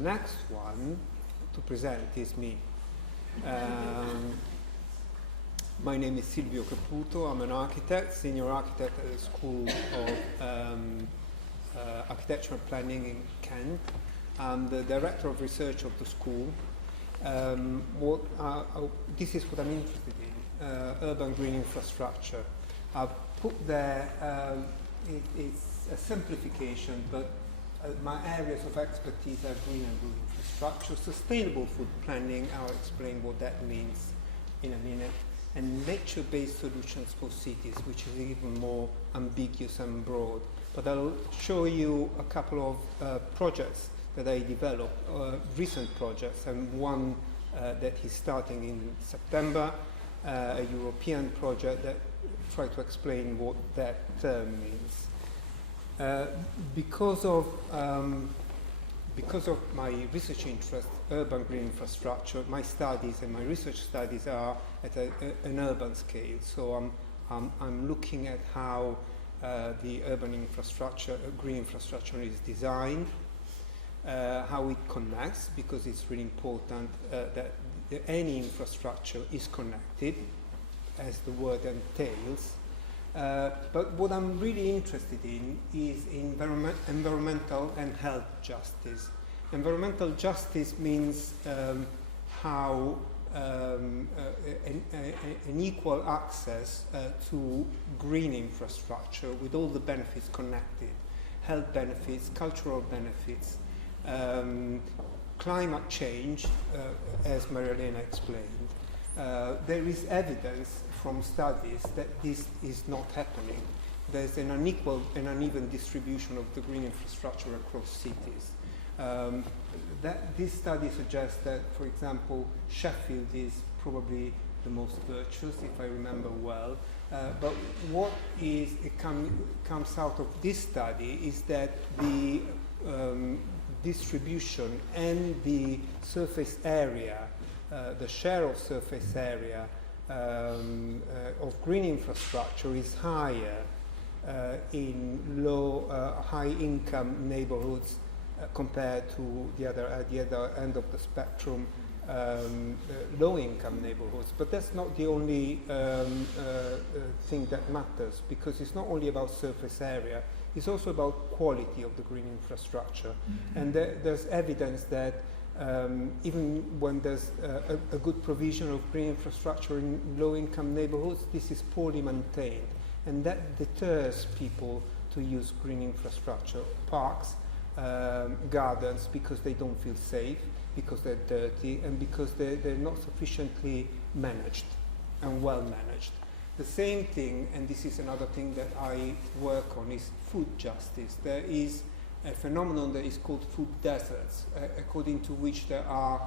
next one to present is me. My name is Silvio Caputo. I'm an architect, senior architect at the School of Architectural Planning in Kent. I'm the director of research of the school. This is what I'm interested in, urban green infrastructure. I've put there, it's a simplification, but my areas of expertise are green and blue infrastructure, sustainable food planning, I'll explain what that means in a minute, and nature-based solutions for cities, which is even more ambiguous and broad. But I'll show you a couple of projects that I developed, recent projects, and one that is starting in September, a European project that try to explain what that term means. Because of my research interest, urban green infrastructure, my studies and my research studies are at an urban scale. So I'm looking at how the urban infrastructure, green infrastructure is designed, how it connects, because it's really important that any infrastructure is connected, as the word entails. But what I'm really interested in is environmental and health justice. Environmental justice means how an equal access to green infrastructure with all the benefits connected, health benefits, cultural benefits, climate change, as Marilena explained. There is evidence from studies that this is not happening. There's an unequal and uneven distribution of the green infrastructure across cities. This study suggests that, for example, Sheffield is probably the most virtuous, if I remember well. But what comes out of this study is that the distribution and the surface area, the share of surface area of green infrastructure is higher in high-income neighborhoods compared to at the other end of the spectrum, low-income neighborhoods. But that's not the only thing that matters, because it's not only about surface area, it's also about quality of the green infrastructure. And there's evidence that even when there's a good provision of green infrastructure in low-income neighborhoods, this is poorly maintained. And that deters people to use green infrastructure, parks, gardens, because they don't feel safe, because they're dirty, and because they're not sufficiently managed and well managed. The same thing, and this is another thing that I work on, is food justice. There is a phenomenon that is called food deserts, according to which there are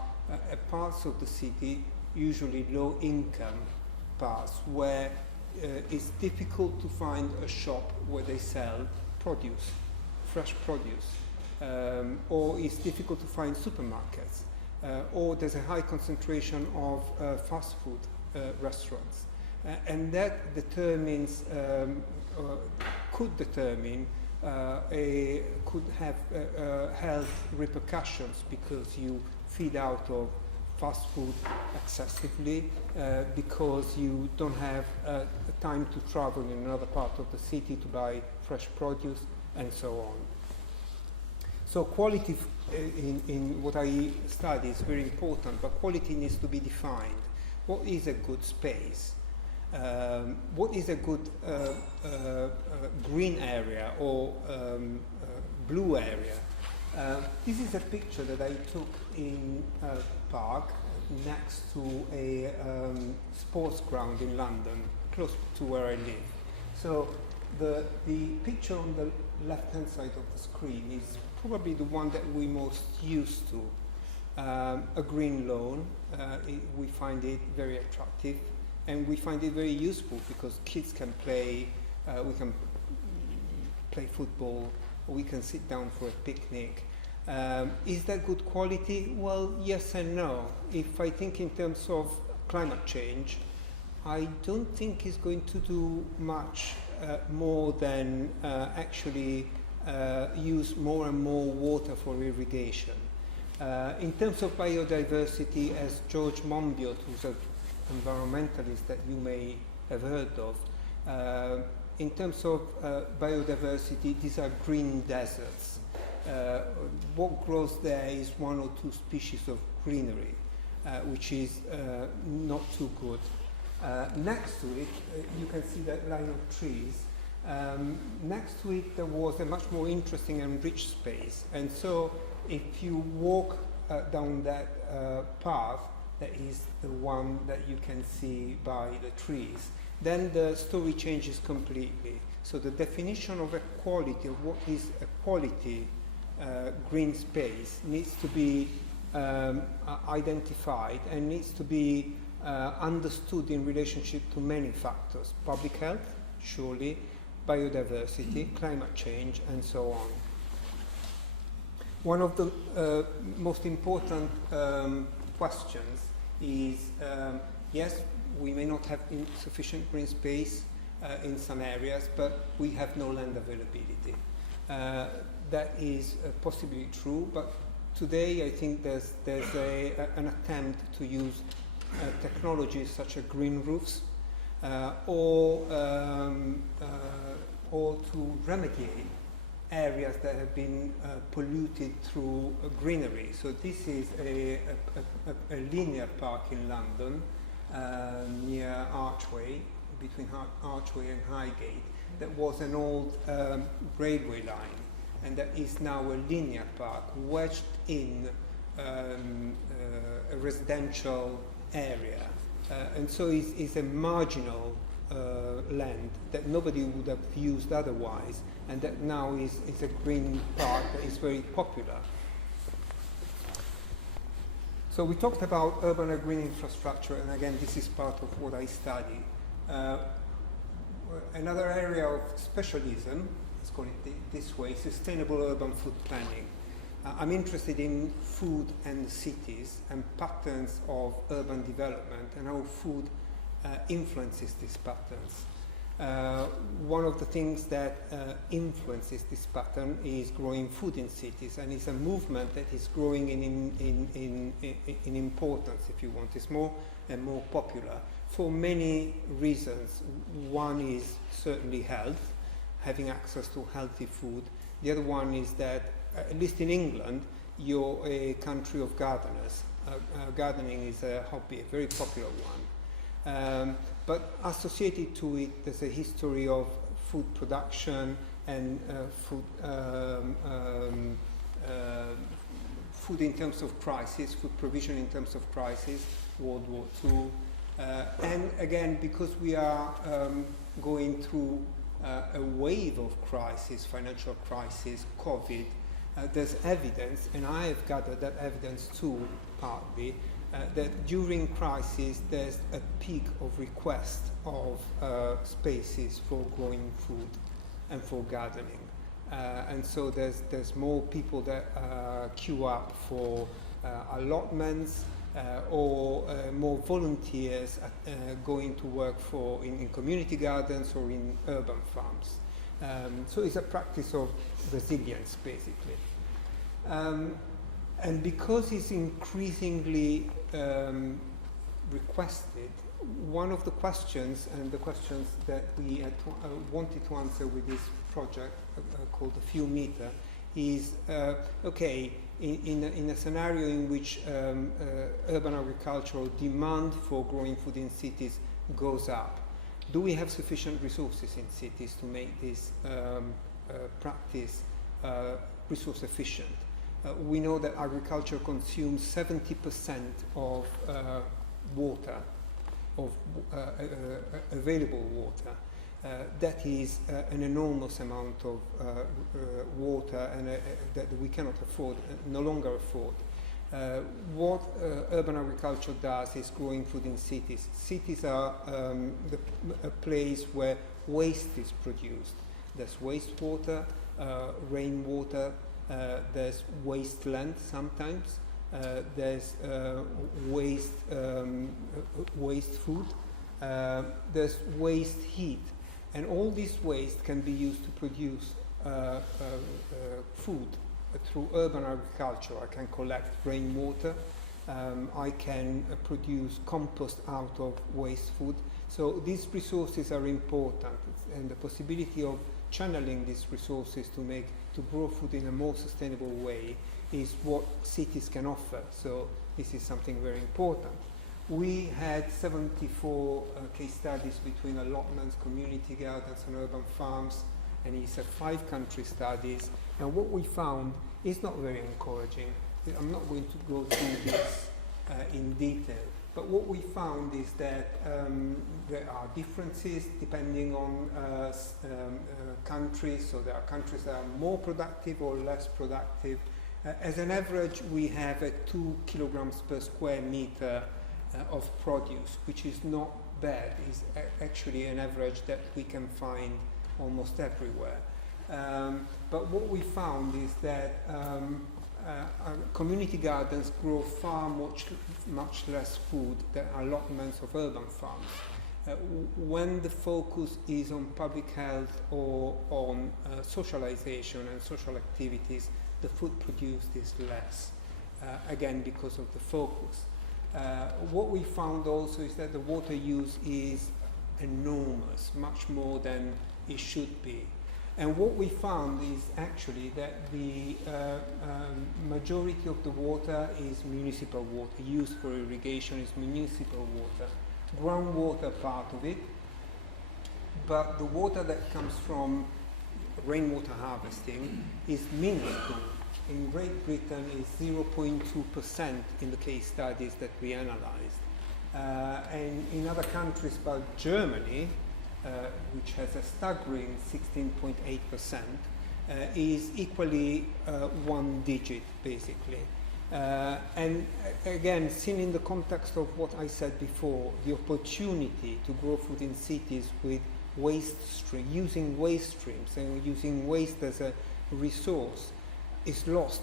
parts of the city, usually low-income parts, where it's difficult to find a shop where they sell produce, fresh produce, or it's difficult to find supermarkets, or there's a high concentration of fast food restaurants. And that determines, could determine, could have health repercussions, because you feed out of fast food excessively, because you don't have time to travel in another part of the city to buy fresh produce, and so on. So quality in what I study is very important, but quality needs to be defined. What is a good space? What is a good green area or blue area? This is a picture that I took in a park next to a sports ground in London, close to where I live. So the picture on the left-hand side of the screen is probably the one that we're most used to. A green lawn, we find it very attractive. And we find it very useful because kids can play, we can play football, or we can sit down for a picnic. Is that good quality? Well, yes and no. If I think in terms of climate change, I don't think it's going to do much more than actually use more and more water for irrigation. In terms of biodiversity, as George Monbiot, who's an environmentalist that you may have heard of, in terms of biodiversity, these are green deserts. What grows there is 1 or 2 species of greenery, which is not too good. Next to it, you can see that line of trees. Next to it, there was a much more interesting and rich space. And so if you walk down that path, that is the one that you can see by the trees, then the story changes completely. So the definition of equality, of what is a quality green space, needs to be identified and needs to be understood in relationship to many factors. Public health, surely, biodiversity, climate change, and so on. One of the most important questions is, yes, we may not have sufficient green space in some areas, but we have no land availability. That is possibly true, but today I think there's an attempt to use technologies such as green roofs or to remediate areas that have been polluted through greenery. So this is a linear park in London near Archway, between Archway and Highgate, that was an old railway line, and that is now a linear park wedged in a residential area. And so it's a marginal land that nobody would have used otherwise, and that now is a green park that is very popular. So we talked about urban and green infrastructure, and again, this is part of what I study. Another area of specialism, let's call it this way, sustainable urban food planning. I'm interested in food and cities and patterns of urban development and how food influences these patterns. One of the things that influences this pattern is growing food in cities, and it's a movement that is growing in importance, if you want. It's more and more popular for many reasons. One is certainly health, having access to healthy food. The other one is that, at least in England, you're a country of gardeners. Gardening is a hobby, a very popular one. But associated to it, there's a history of food production and food in terms of crisis, food provision in terms of crisis, World War II. And again, because we are going through a wave of crisis, financial crisis, COVID, there's evidence, and I have gathered that evidence too, partly, that during crisis there's a peak of request of spaces for growing food and for gardening. And so there's more people that queue up for allotments or more volunteers going to work in community gardens or in urban farms. So it's a practice of resilience, basically. And because it's increasingly requested, one of the questions, and the questions that we had wanted to answer with this project called the Few Meter, is, okay, in a scenario in which urban agricultural demand for growing food in cities goes up, do we have sufficient resources in cities to make this practice resource efficient? We know that agriculture consumes 70% of water, of available water. That is an enormous amount of water, and that we cannot afford, no longer afford. What urban agriculture does is growing food in cities. Cities are a place where waste is produced. There's wastewater, rainwater, there's wasteland sometimes, there's waste food, there's waste heat, and all this waste can be used to produce food through urban agriculture, I can collect rainwater, I can produce compost out of waste food. So these resources are important, and the possibility of channeling these resources to grow food in a more sustainable way is what cities can offer. So this is something very important. We had 74 case studies between allotments, community gardens and urban farms, and it's a 5-country studies. And what we found is not very encouraging. I'm not going to go through this in detail, but what we found is that there are differences depending on countries. So there are countries that are more productive or less productive. As an average, we have 2 kilograms per square meter of produce, which is not bad. It's actually an average that we can find almost everywhere. But what we found is that community gardens grow far much less food than allotments of urban farms. When the focus is on public health or on socialization and social activities, the food produced is less, again because of the focus. What we found also is that the water use is enormous, much more than it should be. And what we found is actually that the majority of the water is municipal water, used for irrigation is municipal water, groundwater part of it, but the water that comes from rainwater harvesting is minuscule. In Great Britain is 0.2% in the case studies that we analyzed. And in other countries, but Germany, which has a staggering 16.8%, is equally 1 digit, basically. And again, seen in the context of what I said before, the opportunity to grow food in cities with using waste streams and using waste as a resource is lost,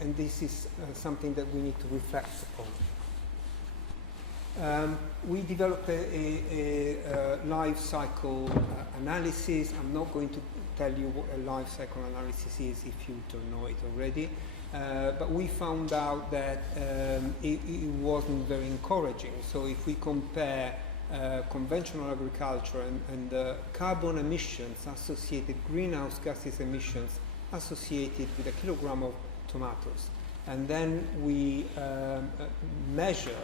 and this is something that we need to reflect upon. We developed a life cycle analysis. I'm not going to tell you what a life cycle analysis is if you don't know it already, but we found out that it wasn't very encouraging. So if we compare conventional agriculture and the carbon emissions associated, greenhouse gases emissions associated with a kilogram of tomatoes, and then we measure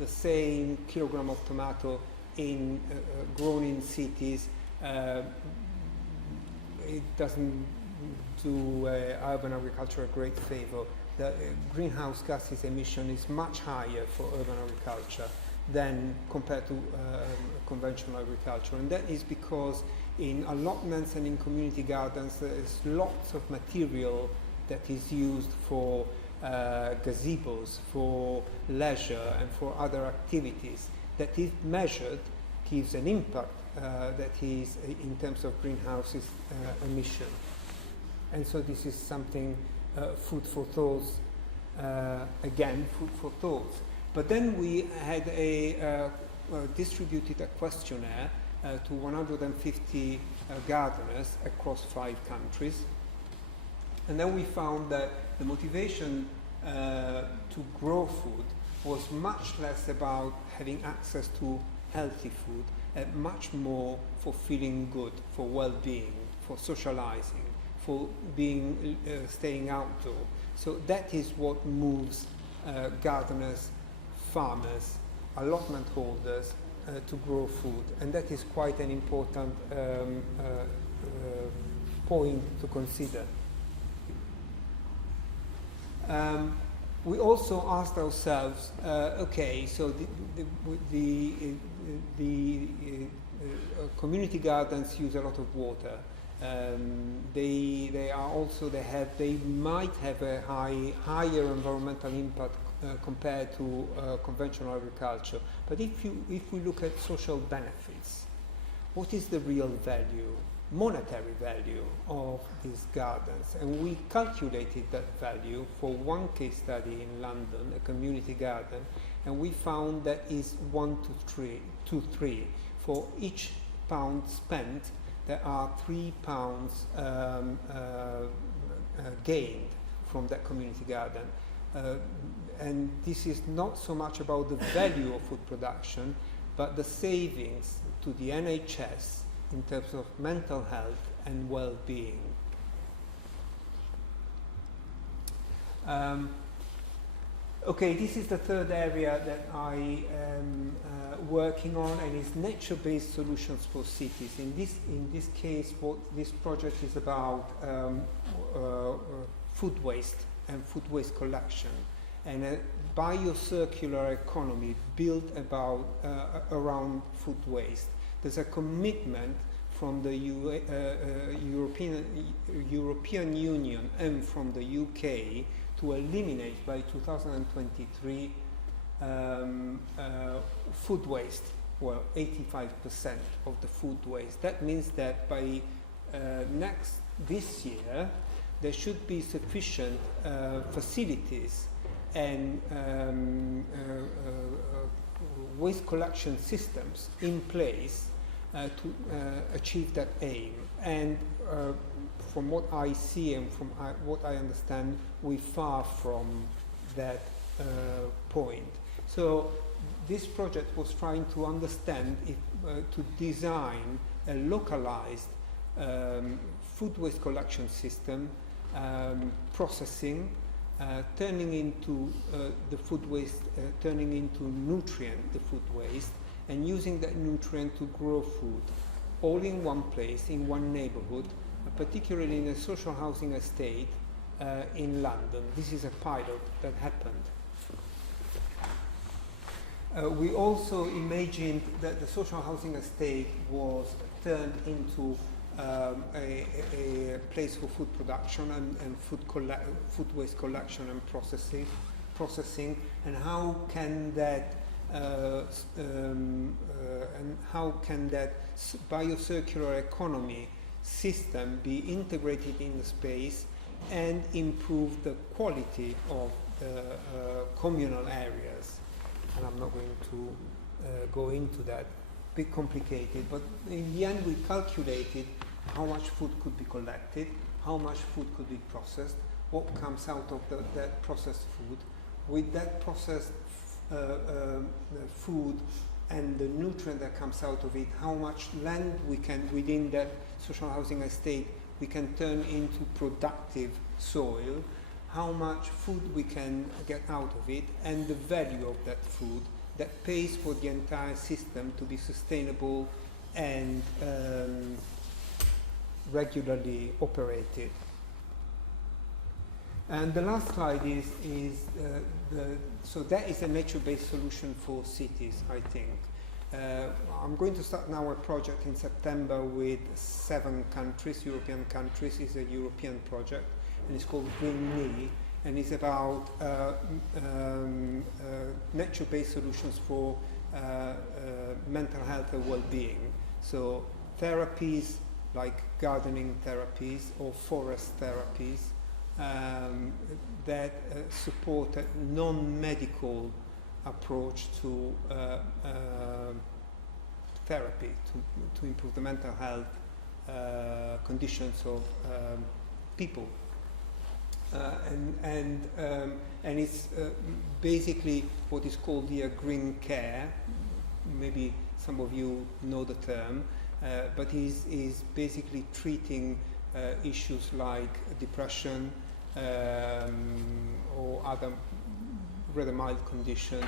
the same kilogram of tomato in grown in cities, it doesn't do urban agriculture a great favor. The greenhouse gases emission is much higher for urban agriculture than compared to conventional agriculture, and that is because in allotments and in community gardens there is lots of material that is used for gazebos, for leisure and for other activities that if measured gives an impact that is in terms of greenhouses emission. And so this is something food for thoughts, again food for thoughts. But then we had distributed a questionnaire to 150 gardeners across 5 countries. And then we found that the motivation to grow food was much less about having access to healthy food and much more for feeling good, for well-being, for socializing, for being staying outdoor. So that is what moves gardeners, farmers, allotment holders to grow food, and that is quite an important point to consider. We also asked ourselves, okay, so the community gardens use a lot of water. They might have a higher environmental impact compared to conventional agriculture. But if we look at social benefits, what is the real value, monetary value of these gardens? And we calculated that value for one case study in London, a community garden, and we found that is 1 to 3. For each pound spent, there are 3 pounds gained from that community garden. And this is not so much about the value of food production, but the savings to the NHS in terms of mental health and well-being. Okay, this is the third area that I am working on, and is nature-based solutions for cities. In this case, what this project is about food waste and food waste collection, and a biocircular economy built about around food waste. There's a commitment from the European Union and from the UK to eliminate by 2023 food waste, well, 85% of the food waste. That means that by this year, there should be sufficient facilities and waste collection systems in place to achieve that aim. And from what I see and from what I understand, we're far from that point. So this project was trying to understand if, to design a localized food waste collection system, processing, turning into the food waste, turning into nutrient the food waste, and using that nutrient to grow food, all in one place, in one neighborhood, particularly in a social housing estate in London. This is a pilot that happened. We also imagined that the social housing estate was turned into a place for food production and food waste collection and processing, and how can that biocircular economy system be integrated in the space and improve the quality of the communal areas. And I'm not going to go into that, a bit complicated, but in the end we calculated how much food could be collected, how much food could be processed, what comes out of that processed food. With that processed food and the nutrient that comes out of it, how much land we can, within that social housing estate, we can turn into productive soil, how much food we can get out of it, and the value of that food that pays for the entire system to be sustainable and regularly operated. And the last slide is so that is a nature-based solution for cities, I think. I'm going to start now a project in September with 7 countries, European countries. It's a European project, and it's called Green Knee, and it's about nature-based solutions for mental health and well-being. So therapies like gardening therapies or forest therapies that support a non-medical approach to therapy to improve the mental health conditions of people. And it's basically what is called here green care. Maybe some of you know the term, but is basically treating issues like depression or other rather mild conditions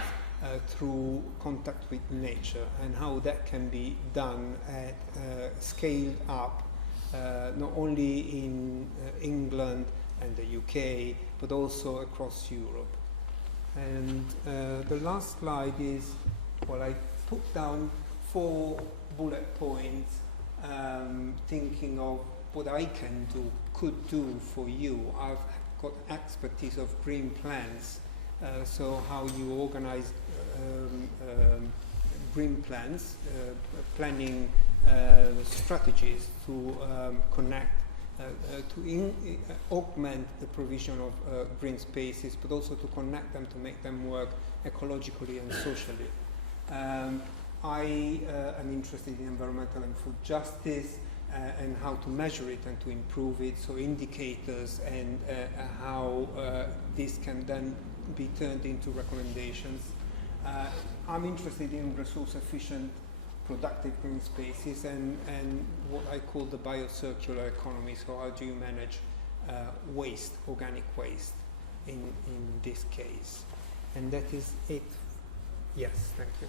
through contact with nature, and how that can be done at scaled up, not only in England and the UK, but also across Europe. And the last slide is, well, I put down 4 bullet points, thinking of what I could do for you. I've got expertise of green plans, so how you organize green plans, planning strategies to connect, to augment the provision of green spaces, but also to connect them, to make them work ecologically and socially. I am interested in environmental and food justice, and how to measure it and to improve it, so indicators and how this can then be turned into recommendations. I'm interested in resource-efficient, productive green spaces and what I call the biocircular economy. So how do you manage waste, organic waste, in this case? And that is it. Yes, thank you.